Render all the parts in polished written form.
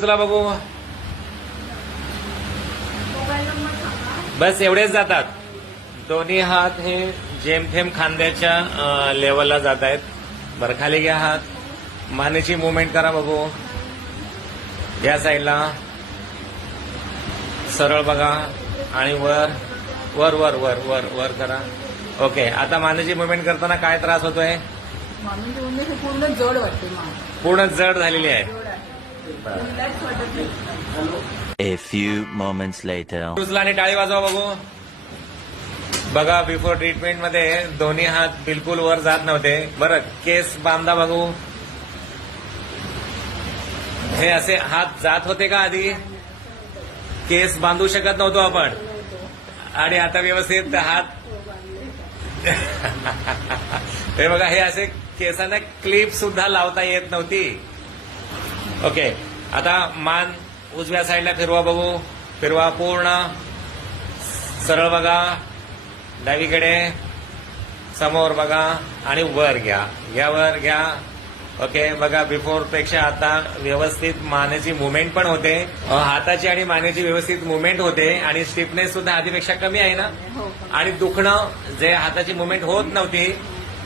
तुला बघू. बस एवढेच जातात. दोन्ही हात हे जेमथेम खांद्याच्या लेवलला जात आहेत. बरं खाली घ्या हात. मानेची मुवमेंट करा बघू. या साईडला सरळ बघा आणि वर वर वर वर वर वर करा. ओके. आता मानेची मुवमेंट करताना काय त्रास होतोय? पूर्ण जड वाटते. पूर्ण जड झालेली आहे. A few moments later. उचला आणि टाळी वाजवा बघू. बघा बिफोर ट्रीटमेंट मध्ये दोन्ही हात बिलकुल वर जात नव्हते. बरं केस बांधा बघू. हे असे हात जात होते का आधी? केस बांधू शकत नव्हतो आपण आणि आता व्यवस्थित हात. हे बघा हे असे केसांना क्लिप सुद्धा लावता येत नव्हती. ओके. आता मान उजव्या साईडला फिरवा बघू. फिरवा पूर्ण सरळ बघा. डावीकडे समोर बघा आणि वर घ्या. यावर घ्या. ओके. बघा बिफोर पेक्षा आता व्यवस्थित मानेची मुवमेंट पण होते. हाताची आणि मानेची व्यवस्थित मुवमेंट होते आणि स्टिफनेस सुद्धा आधीपेक्षा कमी आहे ना. आणि दुखणं जे हाताची मुवमेंट होत नव्हती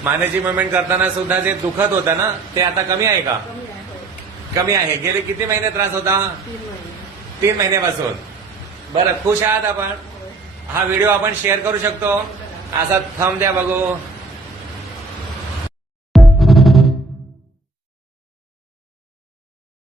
मानेची मुवमेंट करताना सुद्धा जे दुखत होतं ना ते आता कमी आहे का? कमी आहे. गेले किती महिने त्रास होता? 3 महिन्यापासून. बरं खुश आहात आपण? हा व्हिडिओ आपण शेअर करू शकतो. असा थंब द्या बघू.